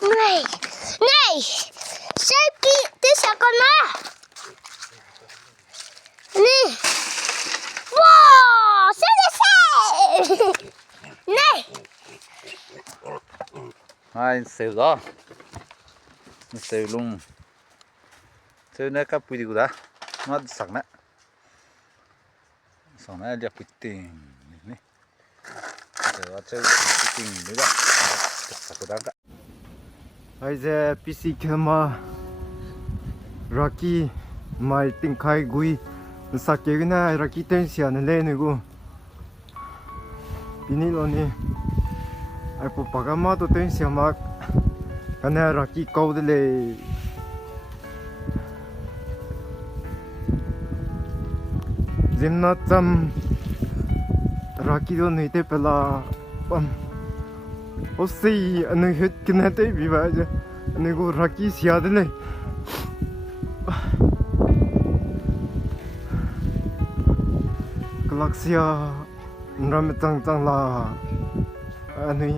này này xếp kia tới sao con nó nè wow xếp này hai sêu đó sêu luôn sêu này các bụi đó nó sẵn đấy sẵn này là bụi tiền này rồi sêu bụi tiền nữa đó sẵn đó cả bây giờ PC camera Rocky mai tinh khai gui sạc cái na Rocky tên xia nó lên nữa pini loni ai po pagama to tên xia mak cái này Rocky câu de le zimna cham Rocky do nei te pela Osi anh hết cái này tới bị vậy chứ anh có Rocky xia đấy này Galaxia nằm trong trong là anh ấy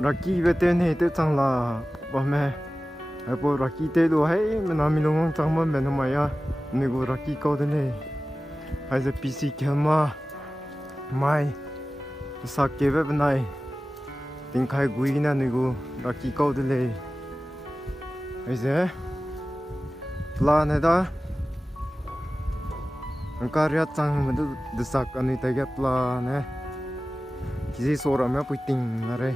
Rocky về tên này tới trong là bà mẹ ai bộ Rocky tới đâu hay mình làm mình luôn trong mà mình mày à anh có Rocky câu đấy này hay là PC camera mai sạc cái bên này tiếng khai quý na niku Rocky câu đấy này bây giờ plan này đó anh karya chăng mình được sạc anh ấy tay cái plan này cái gì số ra mấy bụi tình này đây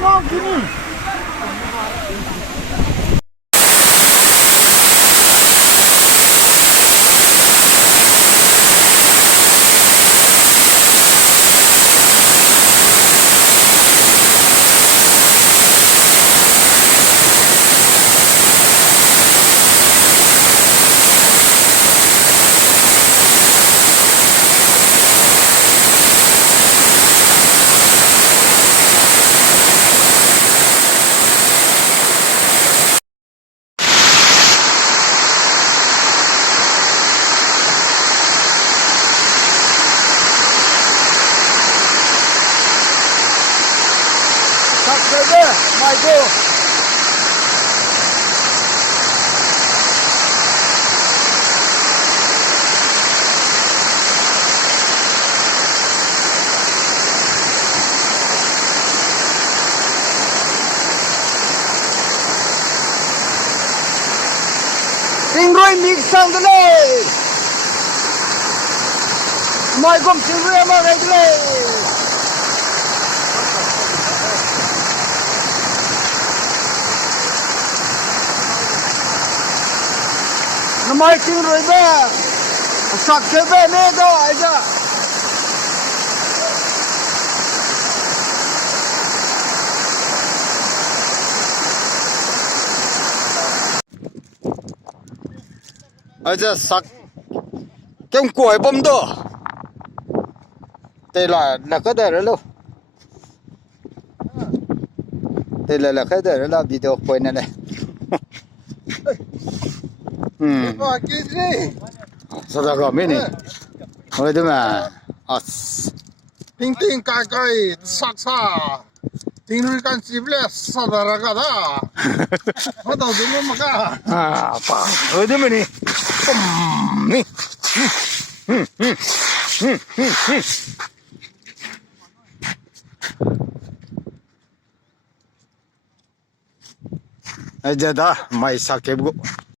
ngon gini. Michael. rồi mix sang cái này mọi công trình rồi mà cái này nó mọi chuyện rồi bé sạc cái bé này đó ai ra ai ra sạc cái quẩy bom đó đây là cái đấy rồi luôn đây là cái đấy rồi là video quay này này sao ra gọi mấy này rồi đấy mà ting ting kai kai sak sa ting ri kan sible sadara ka da ma da du ma ka pa rồi đấy mà này ai ra đó mày sao kẹp